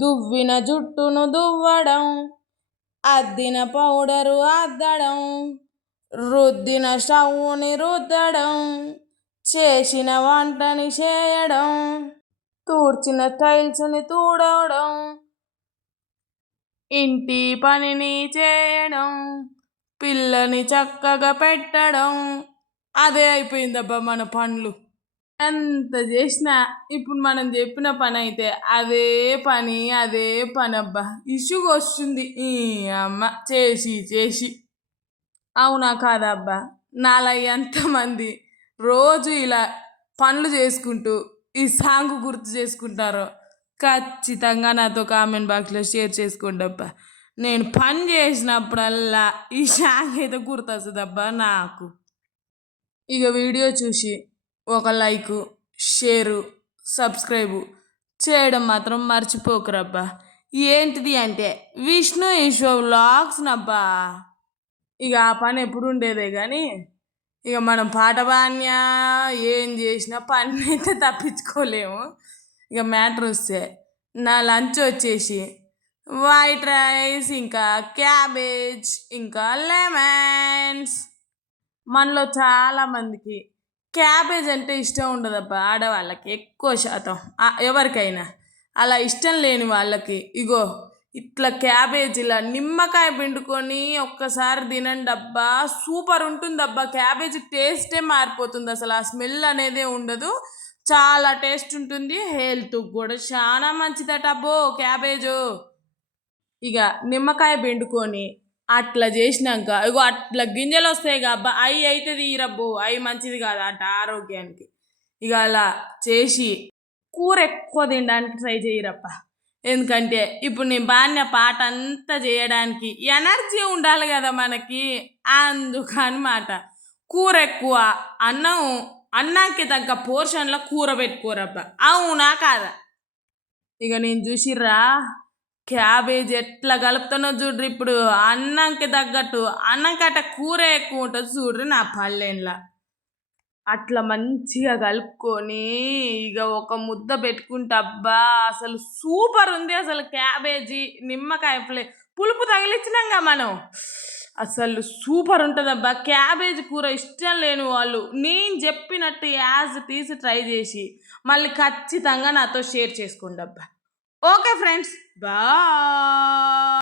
దువ్విన జుట్టును దువ్వడం, అద్దిన పౌడరు అద్దడం, రుద్దిన స్టవ్వుని రుద్దడం, చేసిన వంటని చేయడం, తూడ్చిన టైల్స్ని తూడవడం, ఇంటి పనిని చేయడం, పిల్లని చక్కగా పెట్టడం. అదే అయిపోయిందబ్బా మన పనులు. ఎంత చేసినా ఇప్పుడు మనం చెప్పిన పని అయితే అదే పని అబ్బా. ఇసుగు వస్తుంది ఈ అమ్మ చేసి చేసి. అవునా కాదా అబ్బా? నాలా ఎంతమంది రోజు ఇలా పనులు చేసుకుంటూ ఈ సాంగ్ గుర్తు చేసుకుంటారో ఖచ్చితంగా నాతో కామెంట్ బాక్స్లో షేర్ చేసుకోండి అబ్బా. నేను పని చేసినప్పుడల్లా ఈ సాంగ్ అయితే గుర్తొస్తుందబ్బా నాకు. ఇక వీడియో చూసి ఒక లైకు, షేరు, సబ్స్క్రైబు చేయడం మాత్రం మర్చిపోకురబ్బా. ఏంటిది అంటే విష్ణు ఈశ్వ వ్లాగ్స్ నబ్బా. ఇక ఆ పని ఎప్పుడు ఉండేదే కానీ ఇక మనం పాట పాడినా ఏం చేసినా పని అయితే తప్పించుకోలేము. ఇక మ్యాటర్ వస్తే నా లంచ్ వచ్చేసి వైట్ రైస్, ఇంకా క్యాబేజ్, ఇంకా లెమన్స్. మనలో చాలామందికి క్యాబేజ్ అంటే ఇష్టం ఉండదబ్బా. ఆడవాళ్ళకి ఎక్కువ శాతం ఎవరికైనా అలా ఇష్టం లేని వాళ్ళకి ఇగో ఇట్లా క్యాబేజీలా నిమ్మకాయ పిండుకొని ఒక్కసారి తినండి అబ్బా, సూపర్ ఉంటుందబ్బా. క్యాబేజీ టేస్టే మారిపోతుంది, అసలు ఆ స్మెల్ అనేదే ఉండదు. చాలా టేస్ట్ ఉంటుంది, హెల్త్కి కూడా చాలా మంచిదట అబ్బో క్యాబేజు. ఇక నిమ్మకాయ పిండుకొని అట్లా చేసినాక ఇగో అట్లా గింజలు వస్తాయి అబ్బా, అవి అయితే తీరబ్బో, అవి మంచిది కాదు అట ఆరోగ్యానికి. ఇక అలా చేసి కూర ఎక్కువ తినడానికి ట్రై చేయరప్ప. ఎందుకంటే ఇప్పుడు నేను బాగా పాట అంతా చేయడానికి ఎనర్జీ ఉండాలి కదా మనకి, అందుకనమాట. కూర ఎక్కువ, అన్నానికి తగ్గ పోర్షన్లో కూర పెట్టుకోరబ్బా. అవునా కాదా? ఇక నేను చూసిర్రా క్యాబేజ్ ఎట్లా కలుపుతానో చూడ్రి. ఇప్పుడు అన్నంకి తగ్గట్టు అన్నం కట్ట కూర ఎక్కువ ఉంటుంది చూడ్రి నా పల్లెన్లా. అట్లా మంచిగా కలుపుకొని ఇక ఒక ముద్ద పెట్టుకుంటే అబ్బా అసలు సూపర్ ఉంది. అసలు క్యాబేజీ నిమ్మకాయ పులుపు తగిలించినాక మనం అసలు సూపర్ ఉంటుంది అబ్బా. క్యాబేజీ కూర ఇష్టం లేని వాళ్ళు నేను చెప్పినట్టు యాజ్ తీసి ట్రై చేసి మళ్ళీ ఖచ్చితంగా నాతో షేర్ చేసుకోండి అబ్బా. Okay friends, bye.